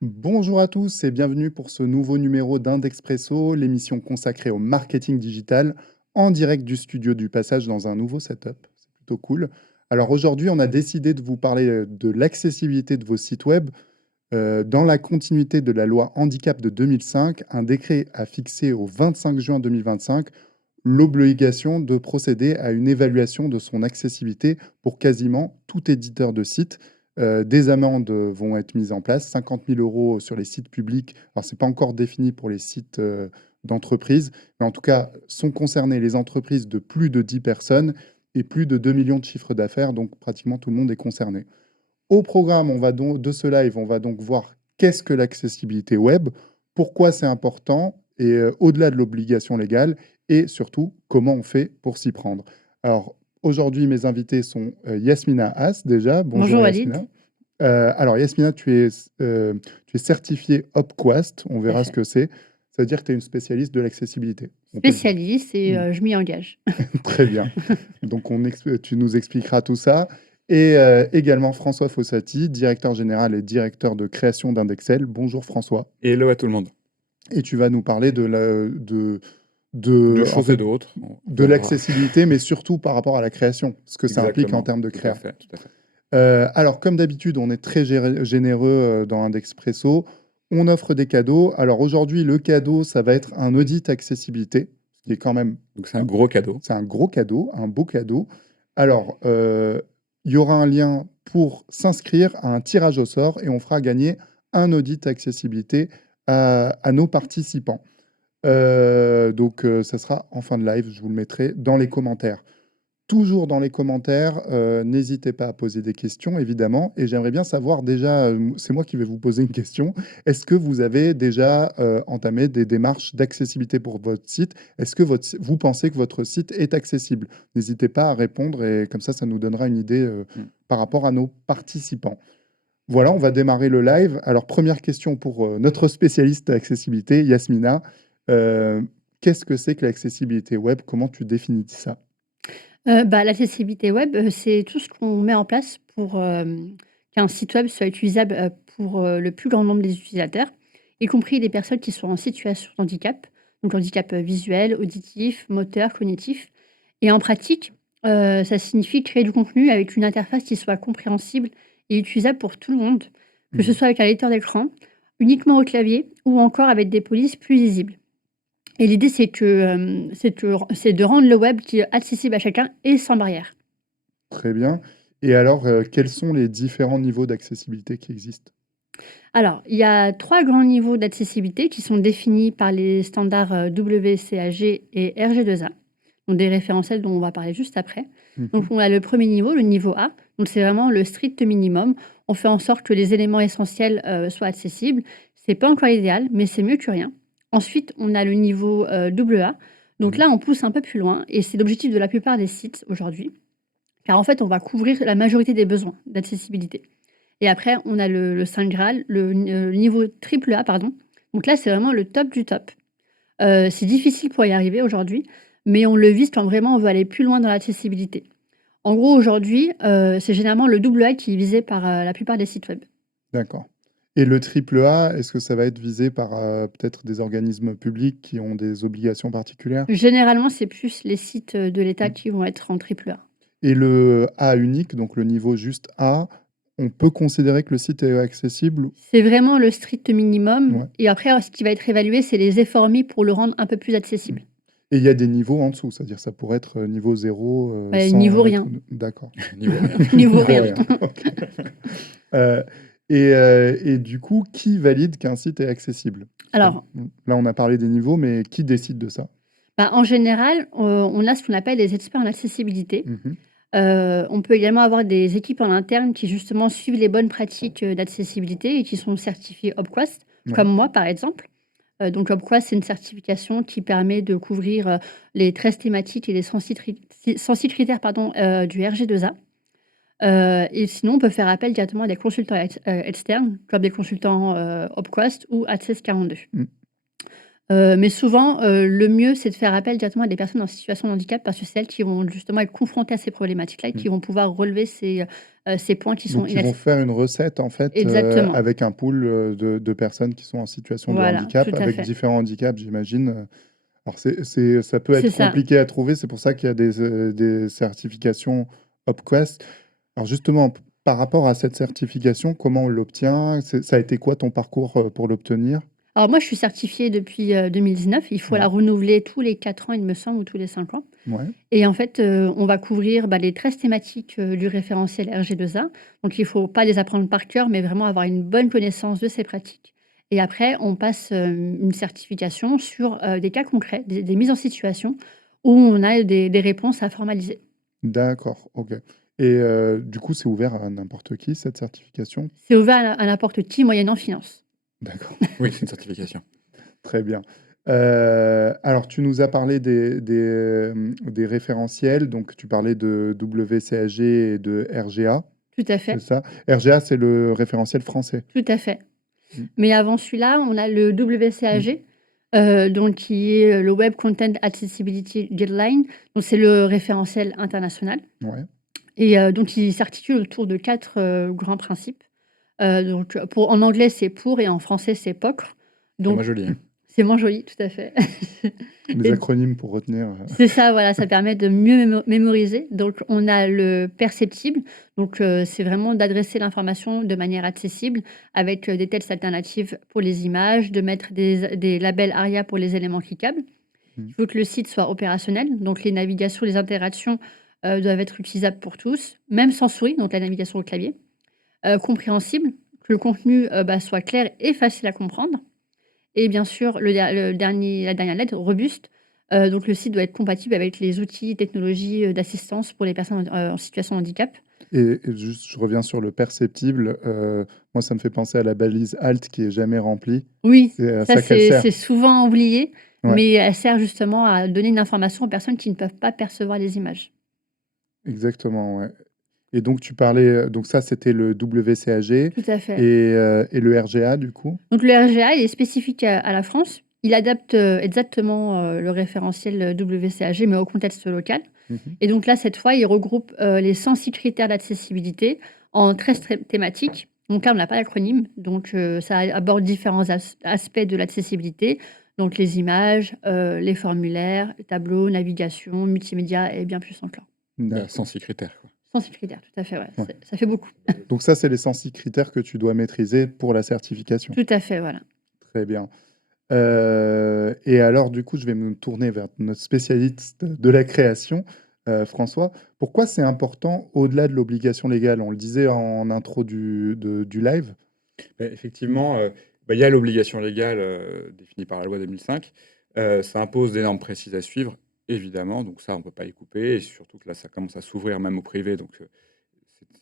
Bonjour à tous et bienvenue pour ce nouveau numéro d'Indexpresso, l'émission consacrée au marketing digital en direct du studio du Passage dans un nouveau setup. C'est plutôt cool. Alors aujourd'hui, on a décidé de vous parler de l'accessibilité de vos sites web. Dans la continuité de la loi handicap de 2005, un décret a fixé au 25 juin 2025 l'obligation de procéder à une évaluation de son accessibilité pour quasiment tout éditeur de site. Des amendes vont être mises en place, 50 000 euros sur les sites publics. Alors, ce n'est pas encore défini pour les sites d'entreprise, mais en tout cas, sont concernées les entreprises de plus de 10 personnes et plus de 2 millions de chiffres d'affaires, donc pratiquement tout le monde est concerné. Au programme, on va donc, de ce live, on va donc voir qu'est-ce que l'accessibilité web, pourquoi c'est important et au-delà de l'obligation légale et surtout comment on fait pour s'y prendre. Alors aujourd'hui, mes invités sont Yasmina As déjà. Bonjour Bonjour Walid, Yasmina. Alors Yasmina, tu es certifiée Opquast, on tout à verra ce fait. que c'est. Ça veut dire que tu es une spécialiste de l'accessibilité, on peut le dire. Spécialiste et Mm. je m'y engage. Très bien. Donc, tu nous expliqueras tout ça. Et également François Fossati, directeur général et directeur de création d'Indexel. Bonjour François. Hello à tout le monde. Et tu vas nous parler De en choses et fait, d'autres, on de verra. l'accessibilité, mais surtout par rapport à la création, ce que ça implique en Exactement, termes de tout à créa. fait, tout à fait. Alors, comme d'habitude, on est très généreux dans Indexpresso. On offre des cadeaux. Alors aujourd'hui, le cadeau, ça va être un audit accessibilité, ce qui est quand même Donc c'est un gros cadeau. c'est un gros cadeau, un beau cadeau. Alors, il y aura un lien pour s'inscrire à un tirage au sort et on fera gagner un audit accessibilité à nos participants. Donc, ça sera en fin de live, je vous le mettrai dans les commentaires. Toujours dans les commentaires, n'hésitez pas à poser des questions, évidemment. Et j'aimerais bien savoir déjà, c'est moi qui vais vous poser une question. Est-ce que vous avez déjà entamé des démarches d'accessibilité pour votre site? Est-ce que vous pensez que votre site est accessible? N'hésitez pas à répondre et comme ça nous donnera une idée Mm. par rapport à nos participants. Voilà, on va démarrer le live. Alors, première question pour notre spécialiste accessibilité, Yasmina. Euh, Qu'est-ce que c'est que l'accessibilité web? Comment tu définis ça? L'accessibilité web, c'est tout ce qu'on met en place pour, qu'un site web soit utilisable, pour, le plus grand nombre des utilisateurs, y compris les personnes qui sont en situation de handicap, donc handicap, visuel, auditif, moteur, cognitif et en pratique, ça signifie créer du contenu avec une interface qui soit compréhensible et utilisable pour tout le monde, que ce Mhm. soit avec un lecteur d'écran, uniquement au clavier ou encore avec des polices plus lisibles. Et l'idée, c'est de rendre le web qui est accessible à chacun et sans barrière. Très bien. Et alors, quels sont les différents niveaux d'accessibilité qui existent? Alors, il y a 3 grands niveaux d'accessibilité qui sont définis par les standards, WCAG et RG2A, donc des référentiels dont on va parler juste après. Donc Mhm. on a le premier niveau, le niveau A, donc c'est vraiment le strict minimum. On fait en sorte que les éléments essentiels, soient accessibles. C'est pas encore idéal, mais c'est mieux que rien. Ensuite, on a le niveau, double A. Donc Mhm. là, on pousse un peu plus loin et c'est l'objectif de la plupart des sites aujourd'hui. Car en fait, on va couvrir la majorité des besoins d'accessibilité. Et après, on a le saint graal, le niveau triple A, pardon. Donc là, c'est vraiment le top du top. C'est difficile pour y arriver aujourd'hui, mais on le vise quand vraiment on veut aller plus loin dans l'accessibilité. En gros, aujourd'hui, c'est généralement le double A qui est visé par, la plupart des sites web. D'accord. Et le triple A, est-ce que ça va être visé par peut-être des organismes publics qui ont des obligations particulières? Généralement, c'est plus les sites, de l'État Mm. qui vont être en triple A. Et le A unique, donc le niveau juste A, on peut considérer que le site est accessible? C'est vraiment le strict minimum Ouais. et après, ce qui va être évalué, c'est les efforts mis pour le rendre un peu plus Mm. accessible. Et il y a des niveaux en dessous, c'est-à-dire ça pourrait être niveau 0 Niveau sans lettre. rien, D'accord. Niveau rien. niveau Niveau rien. rien. Ok. Euh, et du coup, qui valide qu'un site est accessible? Alors, Là, on a parlé des niveaux, mais qui décide de ça? en général, on a ce qu'on appelle des experts en accessibilité. Mhm. On peut également avoir des équipes en interne qui justement suivent les bonnes pratiques, d'accessibilité et qui sont certifiées Opquast, Ouais. comme moi par exemple. Donc Opquast, c'est une certification qui permet de couvrir, les 13 thématiques et les 106 critères pardon, du RG2A. Et sinon, on peut faire appel directement à des consultants externes, comme des consultants, Opquast ou Access 42. Mm. Mais souvent, le mieux, c'est de faire appel directement à des personnes en situation de handicap parce que c'est elles qui vont justement être confrontées à ces problématiques-là et Mmh. qui vont pouvoir relever ces points qui sont Donc ils vont faire une recette en fait, exactement, avec un pool, de personnes qui sont en situation de voilà, handicap, tout à avec fait. différents handicaps j'imagine, alors ça peut C'est être ça. compliqué à trouver, c'est pour ça qu'il y a des certifications OpQuest. Alors justement, par rapport à cette certification, comment on l'obtient? Ça a été quoi ton parcours, pour l'obtenir? Alors moi, je suis certifiée depuis, 2019. Il faut la Ouais, renouveler tous les 4 ans, il me semble, ou tous les 5 ans. ouais, Et en fait, on va couvrir, bah, les 13 thématiques, du référentiel RG2A. Donc il faut pas les apprendre par cœur, mais vraiment avoir une bonne connaissance de ces pratiques. Et après, on passe, une certification sur, des cas concrets, des mises en situation où on a des réponses à formaliser. d'accord, OK. Et du coup, c'est ouvert à n'importe qui cette certification? C'est ouvert à n'importe qui, moyennant finance. D'accord. Oui, c'est une certification. Très bien. Alors tu nous as parlé des référentiels, donc tu parlais de WCAG et de RGA, Tout à c'est fait, ça? RGA, c'est le référentiel français? tout à fait. Mmh. Mais avant celui-là, on a le Mmh. WCAG, donc qui est, le Web Content Accessibility Guideline. Donc c'est le référentiel international Ouais, et donc il s'articule autour de 4 grands principes. Donc pour en anglais, c'est POUR et en français, c'est POCR. C'est moins Donc joli, hein. c'est moins joli, tout à fait. les Et acronymes pour retenir, c'est ça, voilà, ça permet de mieux mémoriser. Donc on a le perceptible, donc c'est vraiment d'adresser l'information de manière accessible avec, des textes alternatifs pour les images, de mettre des labels ARIA pour les éléments cliquables. Mmh. Il faut que le site soit opérationnel, donc les navigations, les interactions, doivent être utilisables pour tous, même sans souris, donc la navigation au clavier. Compréhensible, que le contenu, bah, soit clair et facile à comprendre. Et bien sûr, le dernier la dernière lettre, robuste, donc le site doit être compatible avec les outils, technologies, d'assistance pour les personnes, en situation de handicap. Et juste, je reviens sur le perceptible, moi ça me fait penser à la balise alt qui est jamais remplie. Oui, C'est à ça ça qu'elle sert? c'est souvent oublié, Ouais, mais elle sert justement à donner une information aux personnes qui ne peuvent pas percevoir les images. exactement, ouais. Et donc tu parlais, donc ça c'était le WCAG Tout à fait. et le RGA du coup? Donc le RGA, il est spécifique à la France. Il adapte, exactement, le référentiel, WCAG, mais au contexte local. Mmh mh. Et donc là, cette fois, il regroupe, les 106 critères d'accessibilité en 13 thématiques. Donc là, on n'a pas d'acronyme, donc ça aborde différents aspects de l'accessibilité, donc les images, les formulaires, les tableaux, navigation, multimédia et bien plus encore. Bah, D'accord, 106 critères, quoi. 106 critères, tout à fait, ouais, ouais. ça fait beaucoup. Donc ça, c'est les 106 critères que tu dois maîtriser pour la certification. Tout à fait, voilà. Très bien. Et alors du coup, je vais me tourner vers notre spécialiste de la création, François. Pourquoi c'est important au-delà de l'obligation légale? On le disait en intro du live. Bah, effectivement, bah, il y a l'obligation légale, définie par la loi 2005. Ça impose des normes précises à suivre, évidemment, donc ça, on ne peut pas y couper et surtout que là, ça commence à s'ouvrir même au privé, donc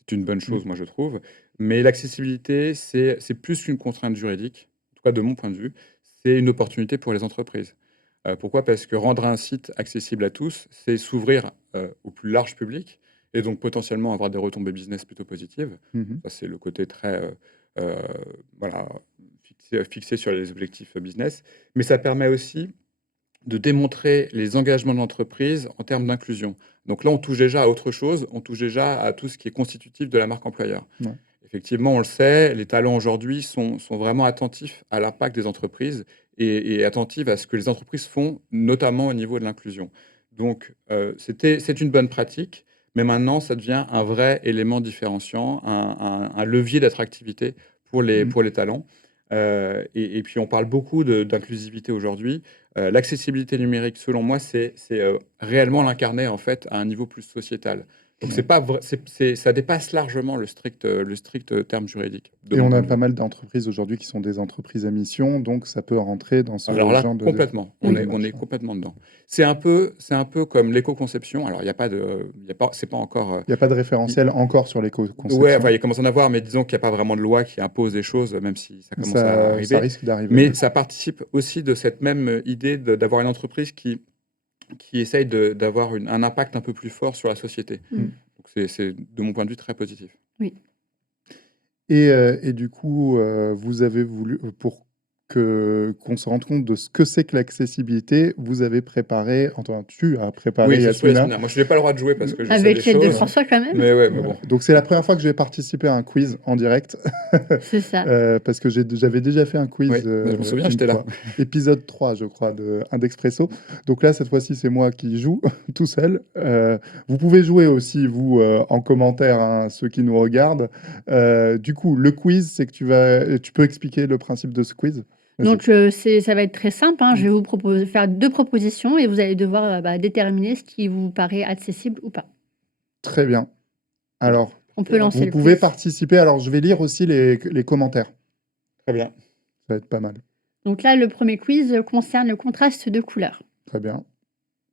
c'est une bonne Mmh. chose, moi, je trouve. Mais l'accessibilité, c'est plus qu'une contrainte juridique, en tout cas de mon point de vue, c'est une opportunité pour les entreprises. Pourquoi? Parce que rendre un site accessible à tous, c'est s'ouvrir, au plus large public et donc potentiellement avoir des retombées business plutôt positives. Mmh mh. Ça, c'est le côté très, heu, voilà, fixé sur les objectifs, business. Mais ça permet aussi de démontrer les engagements de l'entreprise en termes d'inclusion. Donc là, on touche déjà à autre chose, on touche déjà à tout ce qui est constitutif de la marque employeur. Ouais. Effectivement, on le sait, les talents aujourd'hui sont vraiment attentifs à l'impact des entreprises et attentifs à ce que les entreprises font, notamment au niveau de l'inclusion. Donc, c'est une bonne pratique, mais maintenant, ça devient un vrai élément différenciant, un levier d'attractivité Mmh. pour les talents. Et puis, on parle beaucoup d'inclusivité aujourd'hui. L'accessibilité numérique, selon moi, c'est réellement l'incarner, en fait, à un niveau plus sociétal. Donc c'est Ouais. pas vrai, ça dépasse largement le strict terme juridique, de Et mon on point a de pas vue. mal d'entreprises aujourd'hui qui sont des entreprises à mission, donc ça peut rentrer dans Alors ce là, genre complètement, de Oui. on démarche, est ouais. complètement dedans. C'est un peu comme l'éco-conception. Alors il y a pas c'est pas encore, Il y a pas de i référentiel encore sur ouais, enfin, l'éco-conception. il commence à en avoir, mais disons qu'il y a pas vraiment de loi qui impose des choses, même si ça commence à Ça arriver. risque d'arriver, Mais ouais. ça participe aussi de cette même, idée d'avoir une entreprise qui essaye d'avoir un impact un peu plus fort sur la société. Mmh. Mmh. Donc c'est de mon point de vue très positif. Oui. Et du coup, vous avez voulu, pour qu'on se rende compte de ce que c'est que l'accessibilité, vous avez préparé, enfin, tu as préparé, Oui, c'est soit Yasmina. Yasmina. Moi, je n'ai pas le droit de jouer parce que je sais Avec des l'aide de choses. François quand même. Mais ouais, mais Voilà. bon. Donc, c'est la première fois que je vais participer à un quiz en direct. C'est ça. Parce que j'avais déjà fait un quiz Oui, je me souviens, une j'étais là. fois. Épisode 3, je crois, de Indexpresso. Donc là, cette fois-ci, c'est moi qui joue tout seul. Vous pouvez jouer aussi, vous, en commentaire, hein, ceux qui nous regardent. Du coup, le quiz, c'est que tu peux expliquer le principe de ce quiz? Vas-y. Donc, ça va être très simple, hein. Je vais vous faire 2 propositions et vous allez devoir, déterminer ce qui vous paraît accessible ou pas. Très bien. Alors, On peut lancer vous le pouvez quiz. participer. Alors, je vais lire aussi les commentaires. Très bien. Ça va être pas mal. Donc là, le premier quiz concerne le contraste de couleurs. Très bien.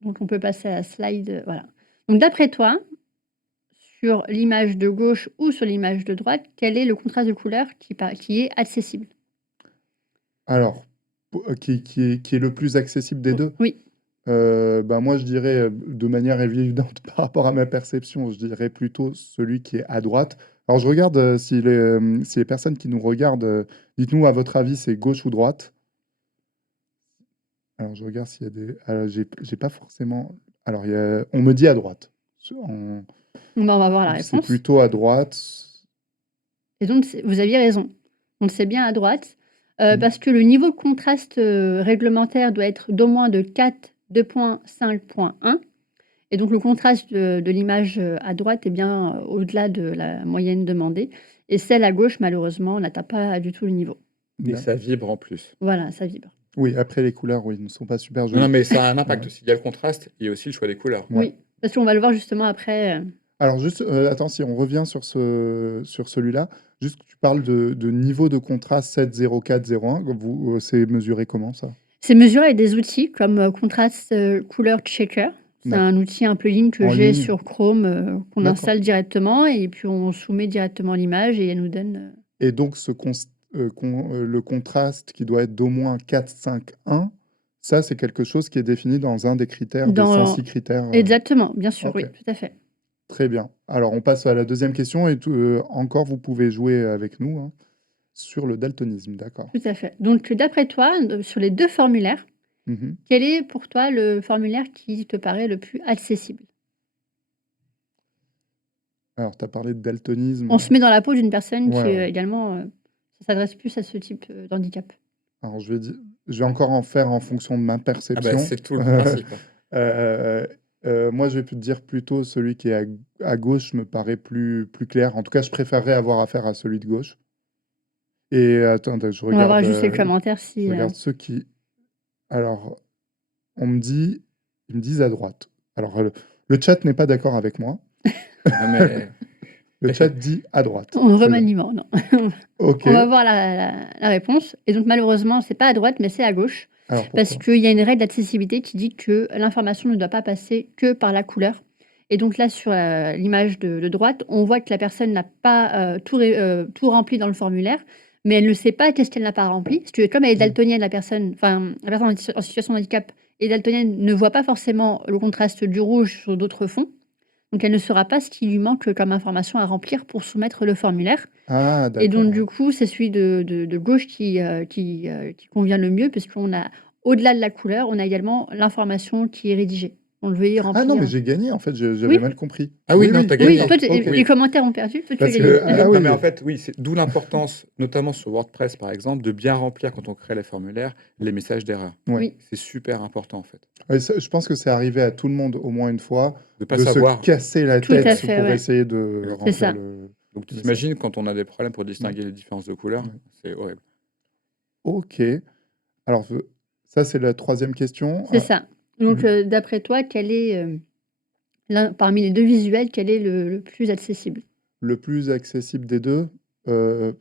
Donc on peut passer à la slide, voilà. Donc d'après toi, sur l'image de gauche ou sur l'image de droite, quel est le contraste de couleurs qui est accessible? Alors, qui est le plus accessible des deux? Oui. Ben moi, je dirais, de manière évidente par rapport à ma perception, je dirais plutôt celui qui est à droite. Alors je regarde, si les personnes qui nous regardent, dites-nous à votre avis, c'est gauche ou droite? Alors je regarde s'il y a des j'ai pas forcément alors on me dit à droite. En On va voir la c'est réponse. plutôt à droite. Et donc vous aviez raison. Donc c'est bien à droite, Mmh. parce que le niveau de contraste, réglementaire doit être d'au moins de 4, 2.5.1 et donc le contraste de l'image, à droite est bien, au-delà de la moyenne demandée et celle à gauche, malheureusement, n'atteint pas du tout le niveau. Et D'a ça vibre en plus. Voilà, ça vibre. Oui, après les couleurs, oui, ne sont pas super Non, non, jolies. mais ça a un impact Ouais. aussi. Il y a le contraste et aussi le choix des couleurs. Ouais. Oui, parce qu'on va le voir justement après, Alors juste, attends, si on revient sur celui-là, juste tu parles de niveau de contraste 70401, vous, c'est mesuré comment ça? C'est mesuré avec des outils comme, Contrast, Color Checker. C'est D'accord. un outil, un plugin que En j'ai ligne? sur Chrome, qu'on D'accord. installe directement et puis on soumet directement l'image et elle nous donne, Et donc le contraste qui doit être d'au moins 4-5-1, ça, c'est quelque chose qui est défini dans un des critères, des dans 106 critères, exactement, bien sûr, oui, OK. tout à fait. Très bien. Alors on passe à la deuxième question et encore vous pouvez jouer avec nous, hein, sur le daltonisme, d'accord. Tout à fait. Donc d'après toi, sur les 2 formulaires, Mmh. quel est pour toi le formulaire qui te paraît le plus accessible? Alors tu as parlé de daltonisme, On se met dans la peau d'une personne qui, ouais. également, ça s'adresse plus à ce type, d'handicap. Alors je vais encore en faire en fonction de ma Ah bah, perception. c'est tout le principe, hein. Moi, je vais te dire plutôt celui qui est à gauche me paraît plus clair. En tout cas, je préférerais avoir affaire à celui de gauche. Et attends, je On va voir regarde, juste les commentaires je si, regarde ceux qui alors ils me disent à droite. Alors, le chat n'est pas d'accord avec moi. Non, mais Le chat dit à droite. on Très bien. remaniement, non. OK. On va voir la réponse et donc malheureusement, c'est pas à droite, mais c'est à gauche. Alors Parce pourquoi? qu'il y a une règle d'accessibilité qui dit que l'information ne doit pas passer que par la couleur et donc là, sur, l'image de droite, on voit que la personne n'a pas, tout rempli dans le formulaire, mais elle ne sait pas qu'est-ce qu'elle n'a pas rempli. Si tu veux, comme elle est Mmh. daltonienne, la personne en situation de handicap et daltonienne ne voit pas forcément le contraste du rouge sur d'autres fonds, donc elle ne saura pas ce qui lui manque comme information à remplir pour soumettre le formulaire. Ah Et donc d'accord. du coup, c'est celui de gauche qui convient le mieux puisqu'on a, au-delà de la couleur, on a également l'information qui est rédigée. On le veut y Ah non, mais remplir. j'ai gagné en fait, j'avais Oui. mal compris. Ah oui, Oui, non, oui, tu as Oui, gagné. toi, OK. les commentaires ont perdu, toi, tu as Parce gagné. que ah Non, oui. mais en fait, oui, c'est d'où l'importance, notamment sur WordPress, par exemple, de bien remplir, quand on crée les formulaires, les messages d'erreur. Ouais. Oui. C'est super important, en fait. Ouais, ça, je pense que c'est arrivé à tout le monde au moins une fois, De pas de se savoir. casser la Tout à tête fait, pour ouais. essayer de C'est remplir ça. Donc tu le message. t'imagines quand on a des problèmes pour distinguer les différences de couleurs, Ouais. c'est horrible. OK. Alors, ça, c'est la troisième question. C'est ça. Donc Mmh. d'après toi, quel est, parmi les 2 visuels, quel est le plus accessible? Le plus accessible des deux, bon,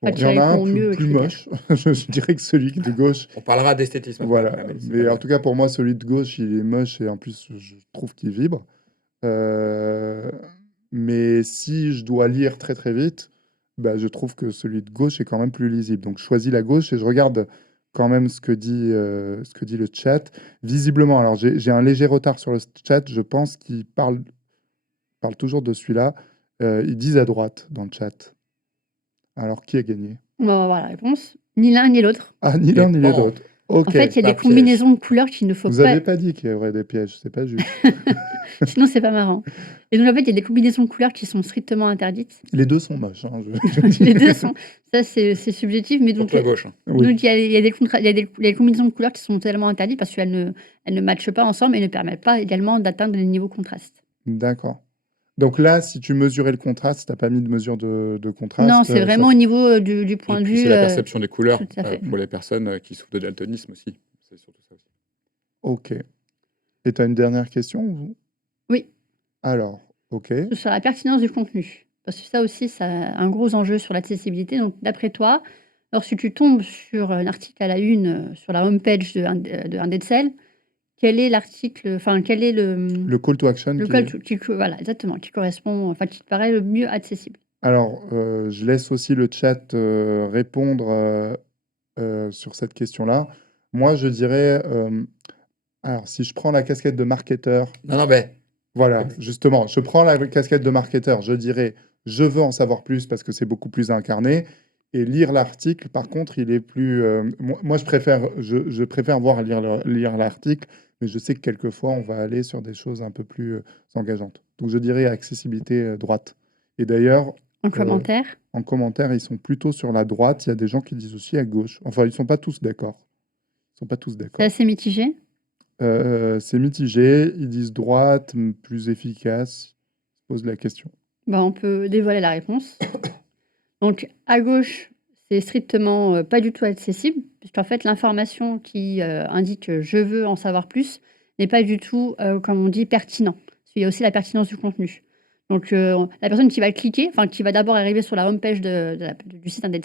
Enfin, il qui y en a un répond mieux aux plus critères. moche. Je dirais que celui de gauche, On parlera d'esthétisme après, voilà. Amélie, c'est Mais pas en grave. tout cas, pour moi, celui de gauche, il est moche et en plus, je trouve qu'il vibre. Mais si je dois lire très, très vite, bah, je trouve que celui de gauche est quand même plus lisible. Donc je choisis la gauche et je regarde quand même ce que dit le chat. Visiblement, alors j'ai un léger retard sur le chat, je pense qu'ils parlent toujours de celui-là. Ils disent à droite dans le chat. Alors qui a gagné? On va voir la réponse. Ni l'un ni l'autre. Ah, ni l'un ni Dépend. l'autre. Ok. En fait, il y a Pas des piège. combinaisons de couleurs qu'il ne faut Vous pas. avez pas dit qu'il y aurait des pièges, c'est pas juste. Sinon, c'est pas marrant. Et donc, en fait, il y a des combinaisons de couleurs qui sont strictement interdites. Les deux sont moches, hein, je dis. Les deux sont. Ça, c'est subjectif, mais donc. Surtout à gauche. Hein. Oui. Donc, il y a des combinaisons de couleurs qui sont totalement interdites parce qu'elles ne matchent pas ensemble et ne permettent pas également d'atteindre les niveaux contraste. D'accord. Donc là, si tu mesurais le contraste, tu n'as pas mis de mesure de contraste. Non, c'est vraiment au niveau du point Et de puis vue. c'est la perception des couleurs tout à fait. pour les personnes qui souffrent de daltonisme aussi. C'est surtout ça aussi. Ok. Et tu as une dernière question ou... Oui, Alors, ok. sur la pertinence du contenu. Parce que ça aussi, ça a un gros enjeu sur l'accessibilité. Donc, d'après toi, lorsque tu tombes sur un article à la une sur la homepage de Indeed, quel est l'article, enfin, quel est Le call to action. le call voilà, exactement, qui correspond, enfin, qui te paraît le mieux accessible. Alors, je laisse aussi le chat répondre sur cette question-là. Moi, je dirais, alors si je prends la casquette de marketeur, Non, mais voilà, justement, je prends la casquette de marketeur, je dirais, je veux en savoir plus parce que c'est beaucoup plus incarné. Et lire l'article, par contre, il est plus. Moi, je préfère lire l'article, mais je sais que quelquefois, on va aller sur des choses un peu plus engageantes. Donc, je dirais accessibilité droite. Et d'ailleurs, En commentaire, en commentaire, ils sont plutôt sur la droite. Il y a des gens qui disent aussi à gauche. Enfin, ils ne sont pas tous d'accord. Ils sont pas tous c'est d'accord. assez mitigé. C'est mitigé. Ils disent droite, plus efficace. Ils se posent la question. Bah, on peut dévoiler la réponse. Donc, à gauche, c'est strictement pas du tout accessible, puisqu'en fait, l'information qui indique je veux en savoir plus n'est pas du tout, comme on dit, pertinent. Parce qu'il y a aussi la pertinence du contenu. Donc, la personne qui va cliquer, enfin, qui va d'abord arriver sur la homepage du site Indeed,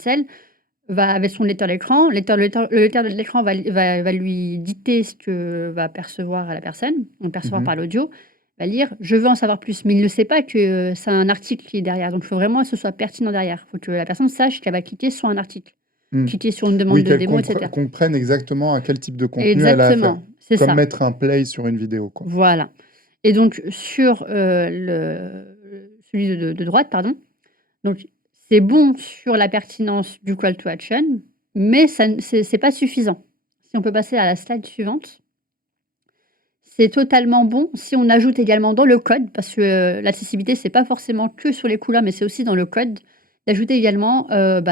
va avec son lecteur d'écran. Le lecteur de l'écran va lui dicter ce que va percevoir la personne, percevoir Mhm. par l'audio, va lire je veux en savoir plus, mais il ne sait pas que c'est un article qui est derrière. Donc il faut vraiment que ce soit pertinent derrière. Il faut que la personne sache qu'elle va cliquer sur un article, Mm. cliquer sur une demande Oui, de qu'elle démo, etc. comprenne exactement à quel type de contenu elle a affaire. Exactement, c'est Comme ça. mettre un play sur une vidéo, quoi. Voilà. Et donc sur celui de droite, pardon. Donc c'est bon sur la pertinence du call to action, mais c'est pas suffisant. Si on peut passer à la slide suivante. C'est totalement bon si on ajoute également dans le code, parce que l'accessibilité, c'est pas forcément que sur les couleurs, mais c'est aussi dans le code, d'ajouter également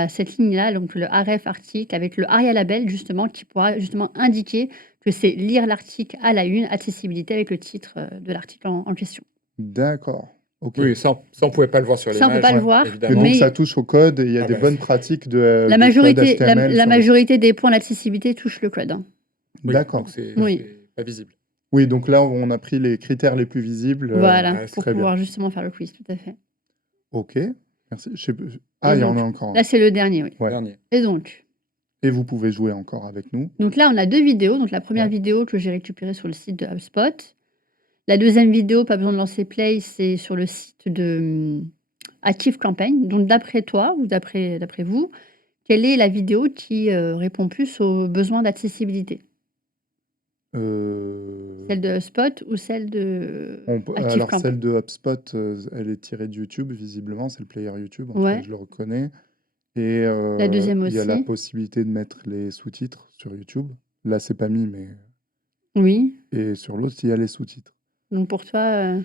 cette ligne-là, donc le RF article avec le ARIA label, justement, qui pourra justement indiquer que c'est lire l'article à la une, accessibilité avec le titre de l'article en question. D'accord. Ok. oui, ça, on ne pouvait pas le voir sur Ça, on l'image. peut pas le voir, Mais évidemment. donc mais- ça touche au code et il y a Ah des bah, bonnes pratiques de La code majorité, HTML la sur le- majorité des points d'accessibilité touchent le code. Hein. Oui, D'accord. donc c'est Oui. pas visible. Oui, donc là, on a pris les critères les plus visibles. Voilà, ouais, pour très bien. pouvoir justement faire le quiz, tout à fait. Ok, merci. Ah, Et il y en a donc, encore un. Là, c'est le dernier, oui. Ouais. Dernier. Et donc, Et vous pouvez jouer encore avec nous. Donc là, on a 2 vidéos. Donc la première Ouais. vidéo que j'ai récupérée sur le site de HubSpot. La deuxième vidéo, pas besoin de lancer play, c'est sur le site de Active Campaign. Donc d'après toi, ou d'après vous, quelle est la vidéo qui répond plus aux besoins d'accessibilité? Celle de HubSpot ou celle de Active Alors, Campaign? celle de HubSpot, elle est tirée de YouTube, visiblement. C'est le player YouTube, en tout Ouais. cas, je le reconnais. Et La deuxième il y a la aussi. possibilité de mettre les sous-titres sur YouTube. Là, c'est pas mis, mais... Oui. Et sur l'autre, il y a les sous-titres. Donc pour toi...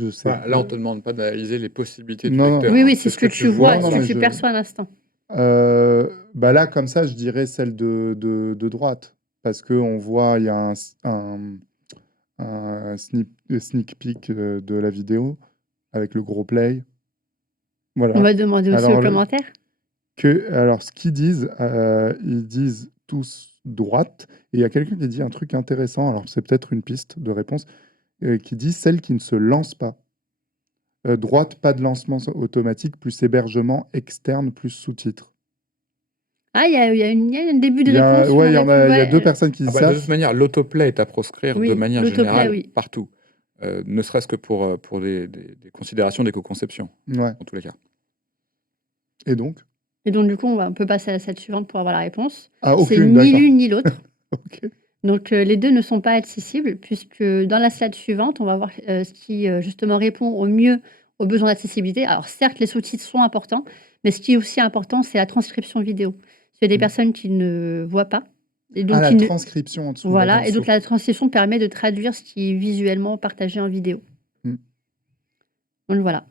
Je sais. Enfin, là, on ne te demande pas d'analyser les possibilités du Non, non. lecteur. Oui, hein. oui, c'est ce que tu vois, Non, ce mais que tu je- perçois à l'instant. Bah là, comme ça, je dirais celle de droite. Parce qu'on voit, il y a un sneak peek de la vidéo avec le gros play. Voilà. On va demander aussi Alors, aux commentaires. Alors, ce qu'ils disent, ils disent tous droite. Et il y a quelqu'un qui dit un truc intéressant. Alors, c'est peut-être une piste de réponse. Qui dit celle qui ne se lance pas. Droite, pas de lancement automatique, plus hébergement externe, plus sous-titres. Ah, il y a un début de Il y a, réponse. ouais, il y on en a, il y a ouais, deux personnes qui Ah disent bah, ça. de toute manière, l'autoplay est à proscrire Oui, de manière l'autoplay, générale oui. partout. Ne serait-ce que pour des considérations d'éco-conception, Ouais. en tous les cas. Et donc Et donc, du coup, on peut passer à la slide suivante pour avoir la réponse. Ah, C'est aucune, ni d'accord. l'une ni l'autre. Ok. Donc, les deux ne sont pas accessibles, puisque dans la slide suivante, on va voir ce qui, justement, répond au mieux aux besoins d'accessibilité. Alors, certes, les sous-titres sont importants, Mais ce qui est aussi important, c'est la transcription vidéo. Il y a des Mm. personnes qui ne voient pas et Ah, donc la qui ne transcription en dessous, en voilà et donc dessous. la transcription permet de traduire ce qui est visuellement partagé en vidéo. Mm. Donc voilà.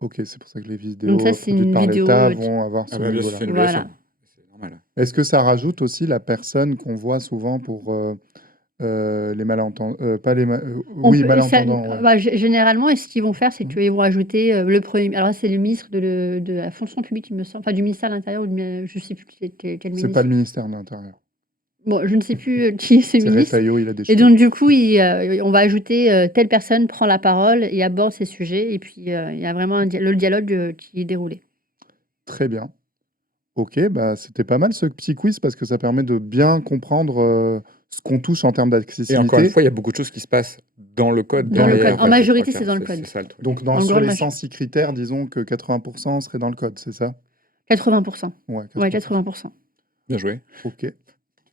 Ok, c'est pour ça que les Donc ça, vidéos c'est produites une par vidéo, l'État vont avoir Ah ce bah, bien sûr, niveau-là. c'est une voilà. obligation. C'est normal. Est-ce que ça rajoute aussi la personne qu'on voit souvent pour les malentendants, pas les On oui, peut et ça malentendants, ouais. bah, gé généralement et ce qu'ils vont faire, c'est Mm. qu'ils vont ajouter, le premier alors là, c'est le ministre de la fonction publique, il me semble, enfin du ministère de l'intérieur ou je sais plus quel C'est pas ministre. le ministère de l'Intérieur. Bon, je ne sais plus, qui est ce C'est ministre Retailleau, il a des et cheveux. donc du coup, on va ajouter, telle personne prend la parole et aborde ces sujets et puis, il y a vraiment le dialogue, qui est déroulé. Très bien. Ok, bah, c'était pas mal ce petit quiz parce que ça permet de bien comprendre ce qu'on touche en termes Et encore une d'accessibilité. fois, il y a beaucoup de choses qui se passent dans le code Dans le derrière, code. en En fait, les majorité, 3 c'est quarts. dans le C'est code. ça le truc. Donc, En sur grande les maj 106 critères, disons que 80% seraient dans le code, c'est ça? 80%. Ouais, Ouais, 80%. 80%. Bien joué. Ok. Tu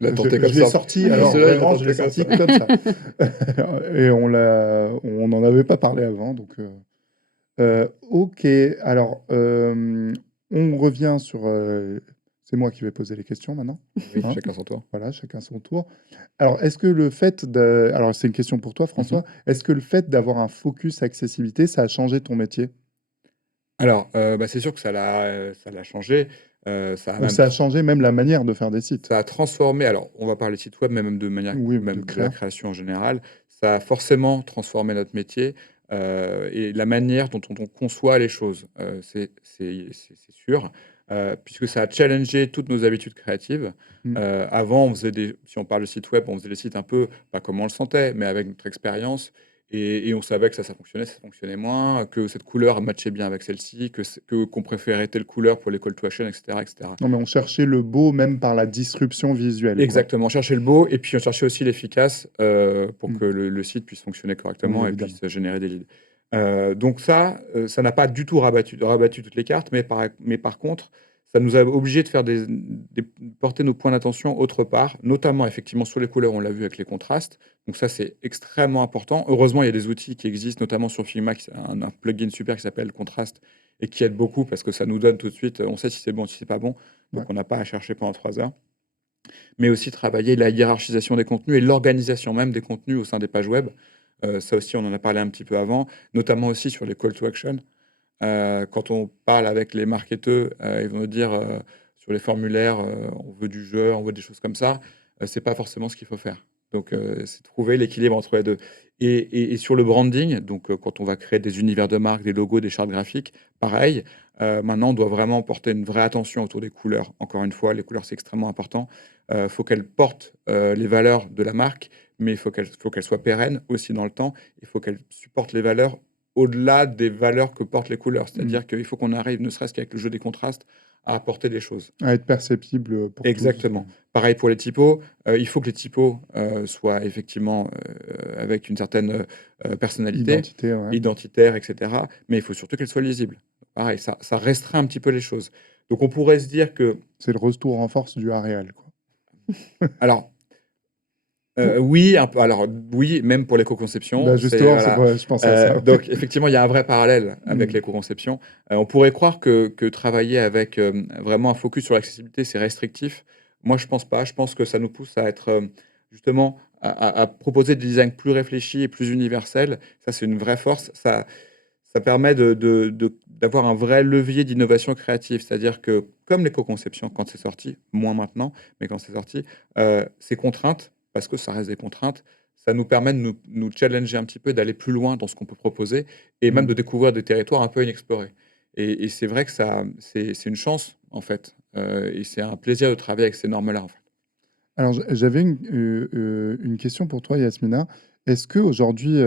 l'as tenté comme Je l'ai ça. sorti, alors Celui-là, il l'a vraiment, je l'ai tenté sorti comme ça. comme ça. Et on n'en avait pas parlé avant, donc ok. Alors, on revient sur. C'est moi qui vais poser les questions maintenant. Oui, Hein? chacun son tour. Voilà, chacun son tour. Alors, est-ce que le fait de. Alors, c'est une question pour toi, François. Est-ce que le fait d'avoir un focus accessibilité, ça a changé ton métier? Alors, bah, c'est sûr que ça l'a changé. Ça a Ou même ça a changé même la manière de faire des sites? Ça a transformé, alors on va parler site web, mais même de manière Oui, de même de la créa. création en général. Ça a forcément transformé notre métier, et la manière dont on conçoit les choses, c'est sûr, puisque ça a challengé toutes nos habitudes créatives. Mm. Avant, on faisait si on parle de site web, on faisait les sites un peu, pas comme on le sentait, mais avec notre expérience et on savait que ça fonctionnait moins, que cette couleur matchait bien avec celle-ci, qu'on préférait telle couleur pour les call to action et cetera et cetera. Non, mais on cherchait le beau même par la disruption visuelle, quoi. Exactement, on cherchait le beau et puis on cherchait aussi l'efficace, pour Mm. que le site puisse fonctionner correctement Oui, et évidemment. puisse générer des leads. Donc ça n'a pas du tout rabattu toutes les cartes, mais par contre, ça nous a obligés de faire porter nos points d'attention autre part, notamment effectivement sur les couleurs, on l'a vu avec les contrastes. Donc ça, c'est extrêmement important. Heureusement, il y a des outils qui existent, notamment sur Figma, un plugin super qui s'appelle Contrast et qui aide beaucoup parce que ça nous donne tout de suite, on sait si c'est bon, si c'est pas bon, donc Ouais. on n'a pas à chercher pendant 3 heures. Mais aussi travailler la hiérarchisation des contenus et l'organisation même des contenus au sein des pages web. Ça aussi, on en a parlé un petit peu avant, notamment aussi sur les call to action. Quand on parle avec les marketeurs, ils vont nous dire, sur les formulaires, on veut du jeu, on veut des choses comme ça. C'est pas forcément ce qu'il faut faire. Donc, c'est trouver l'équilibre entre les 2 et sur le branding, donc, quand on va créer des univers de marque, des logos, des chartes graphiques, pareil, maintenant on doit vraiment porter une vraie attention autour des couleurs. Encore une fois, les couleurs, c'est extrêmement important. Faut qu'elles portent, les valeurs de la marque, mais il faut qu'elles soient pérennes aussi dans le temps. Il faut qu'elles supportent les valeurs au-delà des valeurs que portent les couleurs. Mm. C'est-à-dire qu'il faut qu'on arrive, ne serait-ce qu'avec le jeu des contrastes, à apporter des choses. À être perceptible pour tous. Exactement. Pareil pour les typos, il faut que les typos, soient effectivement, avec une certaine, personnalité, Identité, ouais. identitaire et cetera, mais il faut surtout qu'elles soient lisibles. Pareil, ça restreint un petit peu les choses. Donc on pourrait se dire que C'est le retour en force du Arial, quoi. alors, oui, un peu. Alors oui, même pour l'éco-conception, Bah, c'est justement, c'est voilà. je pensais à ça. Donc effectivement, il y a un vrai parallèle avec Mm. l'éco-conception. On pourrait croire que travailler avec, vraiment un focus sur l'accessibilité, c'est restrictif. Moi, je pense pas. Je pense que ça nous pousse à être, justement à proposer des designs plus réfléchis et plus universels. Ça, c'est une vraie force. Ça permet d'avoir un vrai levier d'innovation créative. C'est-à-dire que comme l'éco-conception, quand c'est sorti, moins maintenant, mais quand c'est sorti, ces contraintes, parce que ça reste des contraintes, ça nous permet de nous challenger un petit peu, d'aller plus loin dans ce qu'on peut proposer et même Mm. de découvrir des territoires un peu inexplorés. Et c'est vrai que c'est une chance, en fait, et c'est un plaisir de travailler avec ces normes-là, en fait. Alors, j'avais une question pour toi, Yasmina. Est-ce qu'aujourd'hui,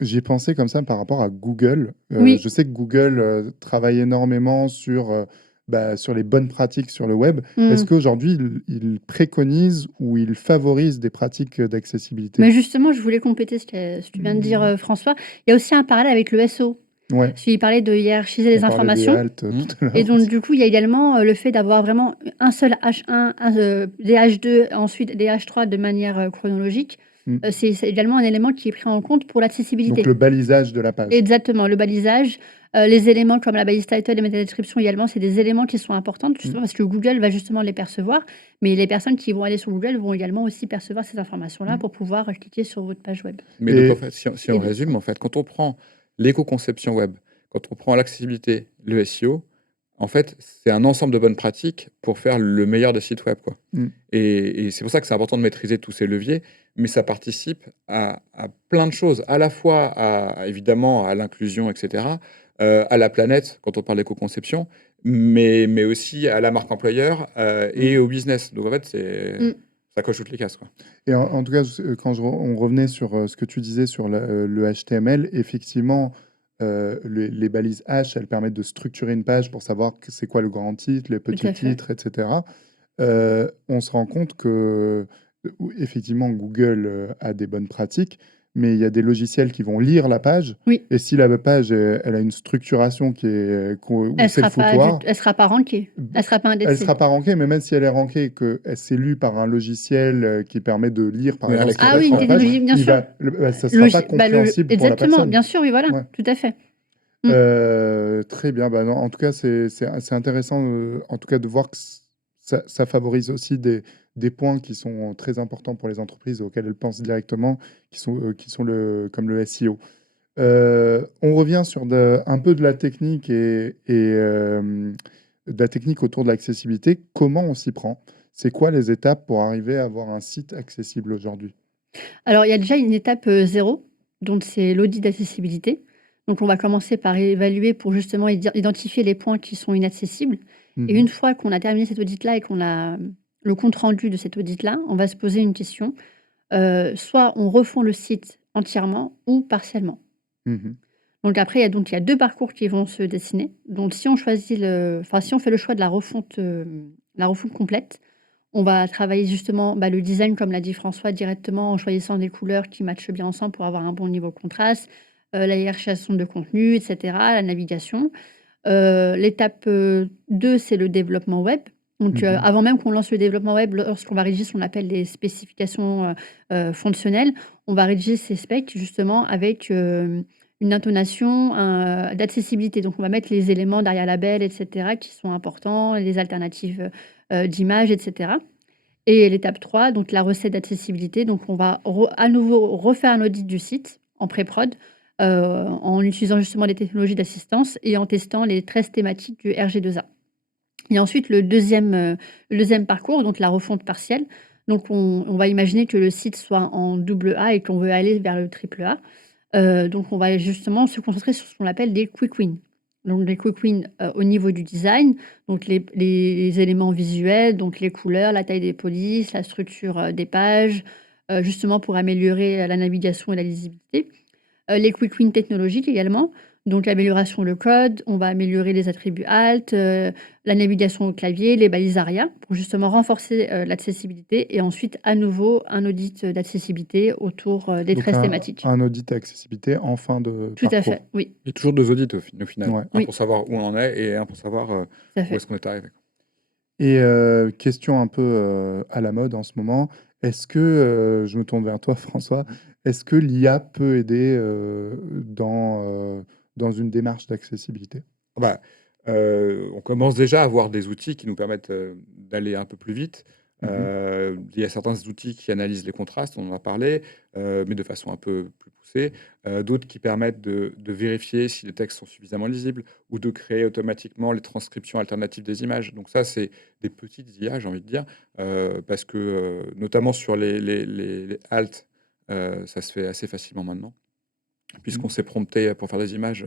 j'y ai pensé comme ça par rapport à Google. Oui. Je sais que Google travaille énormément sur les bonnes pratiques sur le web. Est-ce Mmh. qu'aujourd'hui, il préconise ou il favorise des pratiques d'accessibilité? Mais justement, je voulais compléter ce que tu viens de dire, François. Il y a aussi un parallèle avec le SEO. Ouais, Parce qu'il parlait de hiérarchiser les on parlait des informations. haltes Mmh. tout à l'heure Et donc, aussi. du coup, il y a également le fait d'avoir vraiment un seul H1, des H2, ensuite des H3 de manière chronologique. Mm. C'est également un élément qui est pris en compte pour l'accessibilité. Donc le balisage de la page. Exactement, le balisage. Les éléments comme la balise title et métadescription également, c'est des éléments qui sont importants, Mmh. justement parce que Google va justement les percevoir, mais les personnes qui vont aller sur Google vont également aussi percevoir ces informations-là Mmh. pour pouvoir cliquer sur votre page web. Mais donc, en Et fait, si Et on de résume, en fait, quand on prend l'éco-conception web, quand on prend l'accessibilité, le SEO, en fait, c'est un ensemble de bonnes pratiques pour faire le meilleur des sites web, quoi. mmh. Et c'est pour ça que c'est important de maîtriser tous ces leviers, mais ça participe à plein de choses, à la fois évidemment à l'inclusion, etc., à la planète quand on parle d'éco-conception, mais aussi à la marque employeur Mmh. et au business. Donc en fait, Mmh. ça coche toutes les cases, quoi. Et en tout cas, quand on revenait sur ce que tu disais sur le HTML, effectivement, les balises H, elles permettent de structurer une page pour savoir c'est quoi le grand titre, les Tout petits à fait. titres, etc. On se rend compte que, effectivement, Google a des bonnes pratiques, mais il y a des logiciels qui vont lire la page, Oui, et si la page, elle a une structuration où c'est le foutoir, elle sera pas rankée, elle sera pas elle indexée. sera pas rankée, mais même si elle est rankée et que c'est lu par un logiciel qui permet de lire, par Oui, un exemple, ce qui lecteur Ah oui, reste une sur la page, technologie, bien sûr. ça ne sera pas Bah, compréhensible pour la exactement, personne. bien sûr, oui, voilà, Ouais. tout à fait. Mmh. Très bien. Bah, non, en tout cas, c'est intéressant, en tout cas, de voir que ça favorise aussi des points qui sont très importants pour les entreprises auxquelles elles pensent directement, qui sont comme le SEO. On revient sur un peu de la technique de la technique autour de l'accessibilité. Comment on s'y prend? C'est quoi les étapes pour arriver à avoir un site accessible aujourd'hui? Alors, il y a déjà une étape, 0, donc c'est l'audit d'accessibilité. Donc on va commencer par évaluer pour justement identifier les points qui sont inaccessibles et Mmh. une fois qu'on a terminé cet audit-là et qu'on a, le compte rendu de cet audit-là, on va se poser une question, soit on refond le site entièrement ou partiellement. Mmh. Donc après, il y a 2 parcours qui vont se dessiner. Donc si on choisit si on fait le choix de la refonte complète, on va travailler justement, bah, le design comme l'a dit François directement en choisissant des couleurs qui matchent bien ensemble pour avoir un bon niveau de contraste, la hiérarchisation de contenu et cetera, la navigation. L'étape, 2, c'est le développement web. Donc, Mmh. avant même qu'on lance le développement web, lorsqu'on va rédiger ce qu'on appelle les spécifications, fonctionnelles, on va rédiger ces specs justement avec, une intonation, d'accessibilité. Donc on va mettre les éléments derrière la belle et cetera qui sont importants, les alternatives, d'images et cetera. Et l'étape 3, donc la recette d'accessibilité. Donc on va à nouveau refaire un audit du site en pré-prod, en utilisant justement des technologies d'assistance et en testant les 13 thématiques du RG2A. Et ensuite le deuxième parcours, donc la refonte partielle. Donc on va imaginer que le site soit en double A et qu'on veut aller vers le triple A. Donc on va justement se concentrer sur ce qu'on appelle des quick wins. Donc des quick wins, au niveau du design, donc les éléments visuels, donc les couleurs, la taille des polices, la structure, des pages, justement pour améliorer, la navigation et la lisibilité. Les quick wins technologiques également, donc l'amélioration de code, on va améliorer les attributs alt, la navigation au clavier, les balises ARIA pour justement renforcer, l'accessibilité et ensuite à nouveau un audit, d'accessibilité autour, des Donc 13 thématiques. un audit accessibilité en fin de Tout à parcours. fait, oui, Il y a toujours 2 audits au final. Ouais. Un oui, pour savoir où on en est et un pour savoir, tout à où fait. est-ce qu'on est arrivé. Et question un peu, à la mode en ce moment, est-ce que, je me tourne vers toi François, Mmh. est-ce que l'IA peut aider, dans une démarche d'accessibilité? Bah, on commence déjà à avoir des outils qui nous permettent, d'aller un peu plus vite. Mmh. Il y a certains outils qui analysent les contrastes, on en a parlé, mais de façon un peu plus poussée. D'autres qui permettent de vérifier si les textes sont suffisamment lisibles ou de créer automatiquement les transcriptions alternatives des images. Donc ça, c'est des petites IA, j'ai envie de dire, parce que, notamment sur les alt, ça se fait assez facilement maintenant. Mmh. Puisqu'on sait prompter pour faire des images,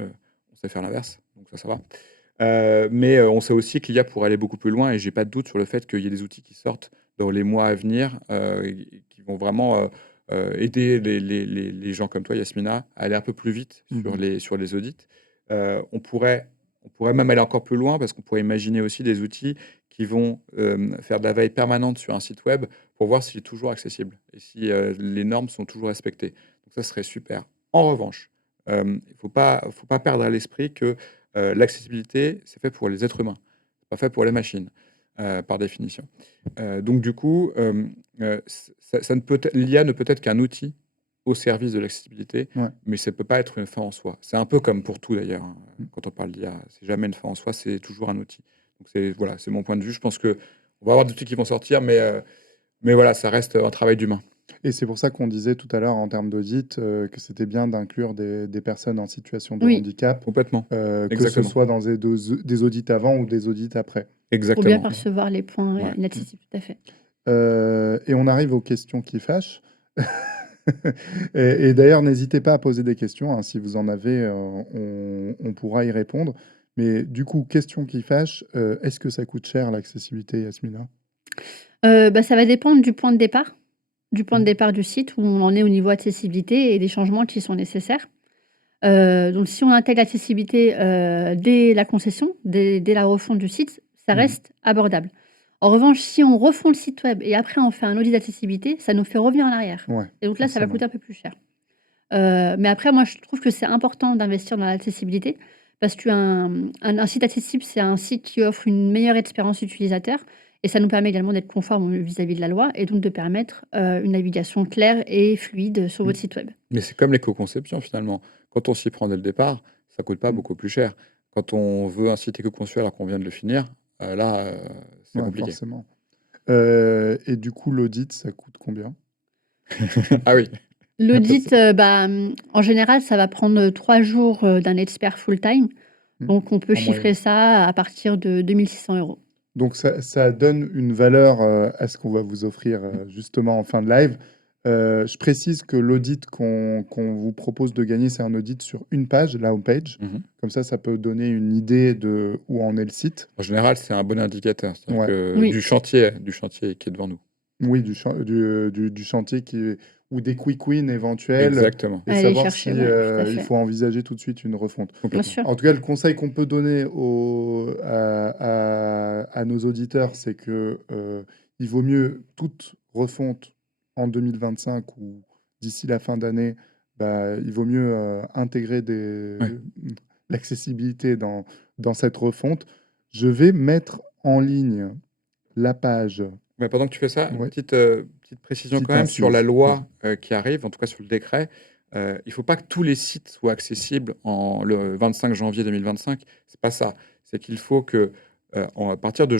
on sait faire l'inverse, donc ça va. Mais on sait aussi qu'il y a pour aller beaucoup plus loin et j'ai pas de doute sur le fait qu'il y ait des outils qui sortent dans les mois à venir, et qui vont vraiment, aider les gens comme toi, Yasmina, à aller un peu plus vite Mmh. sur les audits. On pourrait même aller encore plus loin parce qu'on pourrait imaginer aussi des outils qui vont, faire de la veille permanente sur un site web pour voir s'il est toujours accessible et si, les normes sont toujours respectées. Donc ça serait super. En revanche, il faut pas perdre à l'esprit que, l'accessibilité, c'est fait pour les êtres humains, c'est pas fait pour les machines, par définition. Donc du coup, ça ne peut être l'IA ne peut être qu'un outil au service de l'accessibilité, Ouais. mais ça peut pas être une fin en soi. C'est un peu comme pour tout d'ailleurs, hein, Mmh. quand on parle d'IA, c'est jamais une fin en soi, c'est toujours un outil. Donc voilà, c'est mon point de vue. Je pense qu'on va avoir des outils qui vont sortir, mais voilà, ça reste un travail d'humain. Et c'est pour ça qu'on disait tout à l'heure en termes d'audit, que c'était bien d'inclure des personnes en situation de Oui, handicap, Complètement. que ce Exactement. soit dans des audits avant ou des audits après. pour bien Exactement. percevoir les points Ouais. inaccessibles, tout à fait. Et on arrive aux questions qui fâchent. Et d'ailleurs, n'hésitez pas à poser des questions, hein, si vous en avez, on pourra y répondre. Mais du coup, question qui fâche, est-ce que ça coûte cher l'accessibilité, Yasmina? Bah, ça va dépendre du point de départ Mmh. du site, où on en est au niveau accessibilité et des changements qui sont nécessaires. Donc si on intègre l'accessibilité, dès la concession, dès la refonte du site, ça Mmh. reste abordable. En revanche, si on refond le site web et après on fait un audit d'accessibilité, ça nous fait revenir en arrière Ouais, et donc là, ça va forcément. coûter un peu plus cher. Mais après moi, je trouve que c'est important d'investir dans l'accessibilité parce qu'un site accessible, c'est un site qui offre une meilleure expérience utilisateur et ça nous permet également d'être conforme vis-à-vis de la loi et donc de permettre, une navigation claire et fluide sur Mmh. votre site web. Mais c'est comme l'éco-conception finalement. Quand on s'y prend dès le départ, ça coûte pas Mmh. beaucoup plus cher. Quand on veut un site éco-conçu alors qu'on vient de le finir, là, c'est Ouais, compliqué. forcément. Et du coup, l'audit, ça coûte combien? Ah oui. L'audit, en général, ça va prendre 3 jours, d'un expert full-time. Mmh. Donc on peut En chiffrer moyenne. ça à partir de 2 600 €. Donc ça donne une valeur, à ce qu'on va vous offrir, justement en fin de live. Je précise que l'audit qu'on vous propose de gagner, c'est un audit sur une page, la homepage. Mmh. Comme ça peut donner une idée de où en est le site. En général, c'est un bon indicateur. C'est-à-dire Ouais. que Oui, du chantier qui est devant nous. Oui, du chantier ou des quick wins éventuels Exactement. et aller savoir si, chercher, ouais, tout à il fait. faut envisager tout de suite une refonte. Bien Complètement. sûr. En tout cas, le conseil qu'on peut donner à nos auditeurs, c'est que, il vaut mieux toute refonte en 2025 ou d'ici la fin d'année, il vaut mieux, intégrer Ouais. l'accessibilité dans cette refonte. Je vais mettre en ligne la page. Mais pendant que tu fais ça, une Ouais, petite précision quand petite même sur la incise, loi, vas-y. qui arrive, en tout cas sur le décret. Il ne faut pas que tous les sites soient accessibles le 25 janvier 2025. C'est pas ça. C'est qu'il faut que, à partir de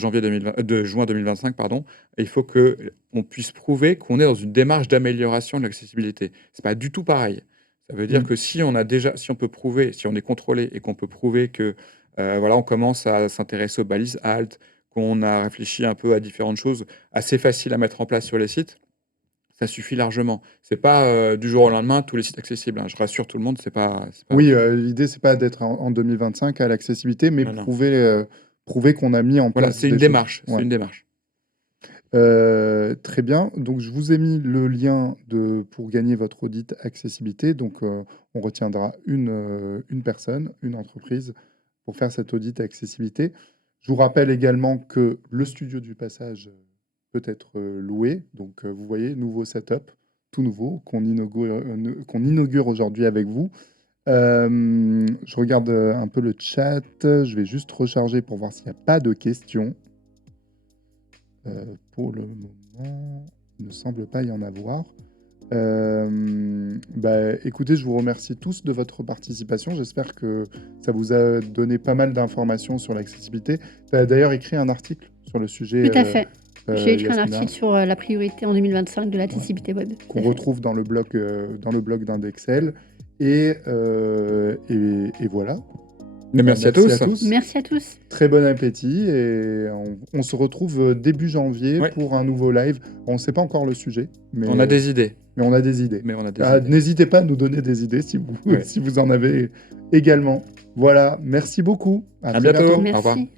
de juin 2025, pardon, il faut qu'on puisse prouver qu'on est dans une démarche d'amélioration de l'accessibilité. C'est pas du tout pareil. Ça veut dire Mmh. que si on peut prouver, si on est contrôlé et qu'on peut prouver que, voilà, on commence à s'intéresser aux balises HALT, qu'on a réfléchi un peu à différentes choses assez faciles à mettre en place sur les sites, ça suffit largement. C'est pas, du jour au lendemain tous les sites accessibles, hein. Je rassure tout le monde, c'est pas Oui, possible. l'idée, c'est pas d'être en 2025 à l'accessibilité, mais Non, non. prouver qu'on a mis en Voilà, place c'est une des choses. démarche, c'est Ouais. une démarche. Très bien. Donc je vous ai mis le lien pour gagner votre audit accessibilité. Donc, on retiendra une personne, une entreprise pour faire cet audit accessibilité. Je vous rappelle également que le studio du passage peut être, loué. Donc, vous voyez, nouveau setup, tout nouveau qu'on inaugure aujourd'hui avec vous. Je regarde, un peu le chat. Je vais juste recharger pour voir s'il n'y a pas de questions. Pour le moment, il ne semble pas y en avoir. Écoutez, je vous remercie tous de votre participation. J'espère que ça vous a donné pas mal d'informations sur l'accessibilité. Tu as d'ailleurs écrit un article sur le sujet, Tout à fait. J'ai écrit un Yasmina, article sur, la priorité en 2025 de ouais, l'accessibilité web. Tout qu'on à fait. retrouve dans le blog d'Indexel. Et voilà. Mais merci à Merci à tous. tous. Merci à tous. Très bon appétit et on se retrouve début janvier Ouais, pour un nouveau live. On ne sait pas encore le sujet, on a des idées, mais on a des idées. mais on a des idées. N'hésitez pas à nous donner des idées si vous, Ouais. si vous en avez également. Voilà, merci beaucoup. À À très bientôt. bientôt. Au revoir. Merci.